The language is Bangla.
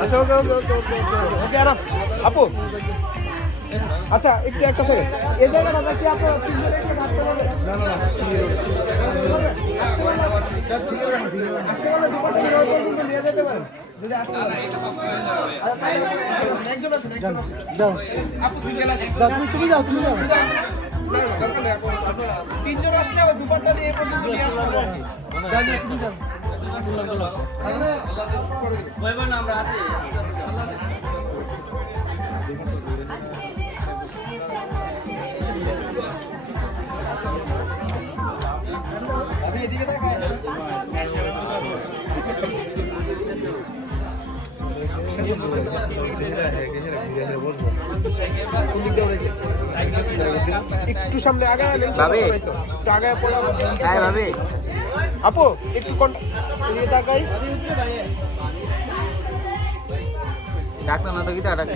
আচ্ছা ওকে ওকে ওকে ওকে ওকে আরাম আপু আচ্ছা একটু একটা সেকেন্ড এই জায়গাটা কি আপনারা তিনজন একটু থাকতে পারবেন না না না আসতে পারলে দুপাটা কিন্তু নিয়ে যেতে পারেন যদি আসতে না এটা কষ্ট হয়ে যাবে আচ্ছা একজন আছে যাও আপু সিঙ্গেল আসে যাও তুমি যাও না দরকার নেই আপু তিনজন আসলে ওই দুপাটা দিয়ে এই পর্যন্ত নিয়ে আসতে হবে যাও যাও তুমি যাও ভাই বোন আমরা আছি আমি এদিকে তাকাই একটু সামনে আগায় ভাবে একটু আগায় পড়া হ্যাঁ ভাবে আপু একটু এদিকে তাকাই ডাক্তার না তো কি ডাক্তার